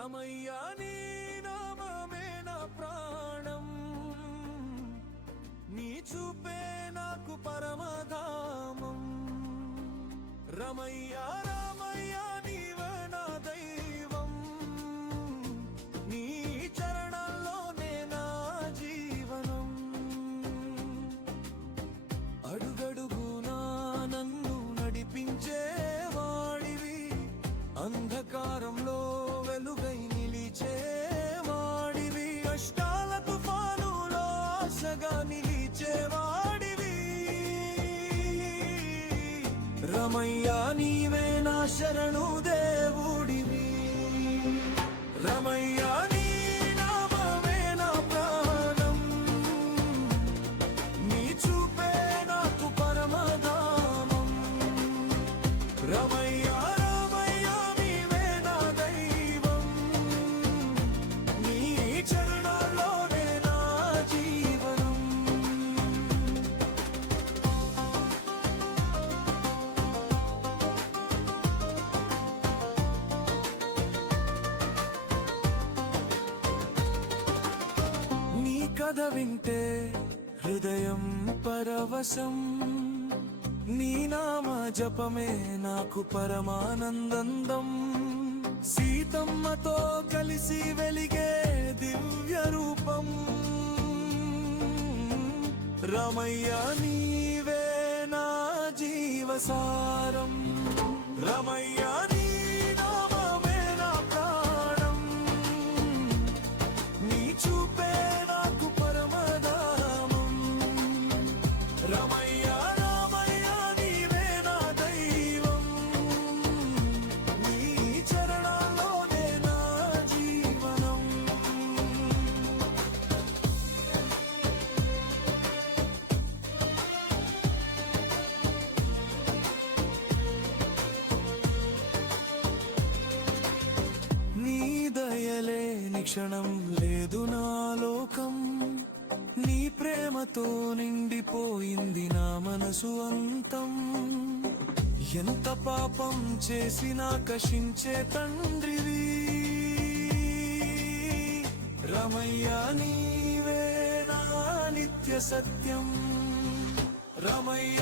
రమయ్య నీ నామమే నా ప్రాణం, నీ చూపే నాకు పరమధామం. రమయ్య రామయ్య నీవే నా దైవం, నీ చరణాల్లోనే నా జీవనం. అడుగడుగునా నన్ను నడిపించే వాడివి, అంధకారంలో వెలుగై నిలిచే వాడివి, కష్టాల తుఫానులో ఆశగా నిలిచే వాడివి. రమయ్య నీవే నా శరణు దేవుడివి. రమయ్య నీ నామమే నా ప్రాణం, నీ చూపే నాకు పరమధామం. రమయ్య కథ వింటే హృదయం పరవశం, నీ నామ జపమే నాకు పరమానందం. సీతమ్మతో కలిసి వెలిగే దివ్య రూపం, రమయ్య నీవే నా జీవసారం. రమయ్య నీ నామమే నా ప్రాణం, నీ చూపే రమయ్య రామయ్య నీవే నా దైవం, నీ చరణాల్లోనే నా జీవనం. నీ దయలేని క్షణం లేదు నా లోకం, నీ ప్రేమతో నిండిపోయింది నా మనసు అంతం. ఎంత పాపం చేసినా కషించే తండ్రివి, రమయ్య నీవే నా నిత్య సత్యం. రమయ్య